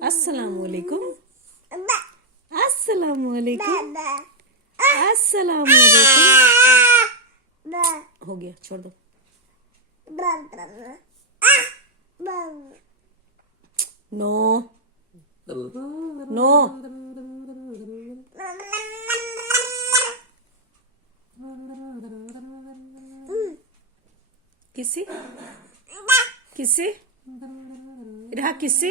अस्सलामुअलैकुम, अस्सलामुअलैकुम, अस्सलामुअलैकुम। हो गया, छोड़ दो। No no. किसी किसी रहा किसी